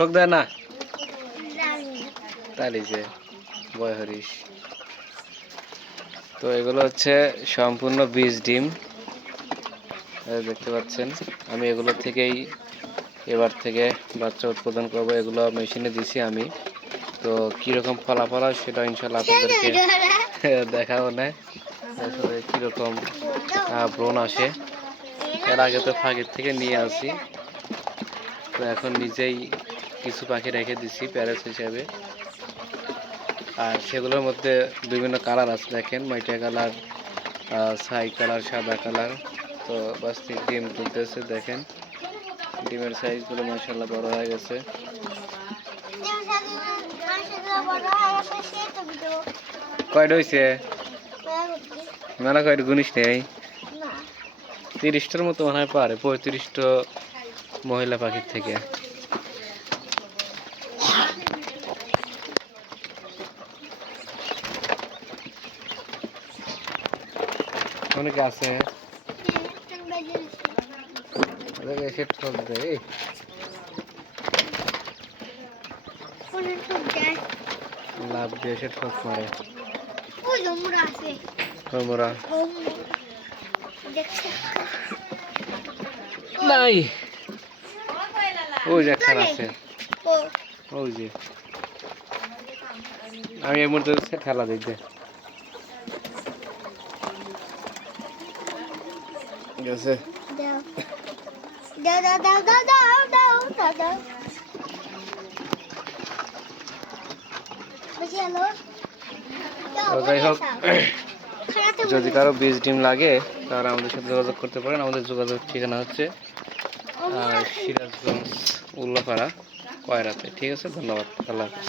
শোক দেয় না? তাই যে বয় হরিশ। তো এগুলো হচ্ছে সম্পূর্ণ বীজ ডিম। দেখতে পাচ্ছেন আমি এগুলো থেকেই এবার থেকে বাচ্চা উৎপাদন করব। এগুলো মেশিনে দিছি আমি। তো কীরকম ফলাফল হয় সেটা ইনশাল্লাহ আপনাদেরকে দেখাবো না। আসলে কীরকম ব্রণ আসে। এর আগে তো ফাঁকির থেকে নিয়ে আসি। তো এখন নিজেই কিছু পাখি রেখে দিছি প্যারেস হিসাবে। আর সেগুলোর মধ্যে বিভিন্ন কালার আছে দেখেন মাইটা কালার ছাই কালার সাদা কালার তো বাস্তিক ডিম তুলতেছে দেখেন। ডিমের সাইজগুলো মাসাল্লাহ বড় হয়ে গেছে। কয়টা হয়েছে মেলা কয়টা গুনিস নেই? তিরিশটার মতো মনে হয় পারে পঁয়ত্রিশটা মহিলা পাখির থেকে। অনেকে আছে। ওদেরকে এসে ঠক দেয় এই, লাভ দিয়ে এসে ঠক মারে। তোমরা। নাই। ওই যে একখান আছে। ওই যে। আমি এই মুহূর্তে খেলা দেখতে। গেছে তো যাই হোক যদি কারও বীজ ডিম লাগে তারা আমাদের সাথে যোগাযোগ করতে পারেন। আমাদের যোগাযোগ ঠিকানা হচ্ছে আহ, সিরাজগঞ্জ উল্লাপাড়া কয়রাতে। ঠিক আছে? ধন্যবাদ। আল্লাহ হাফিজ।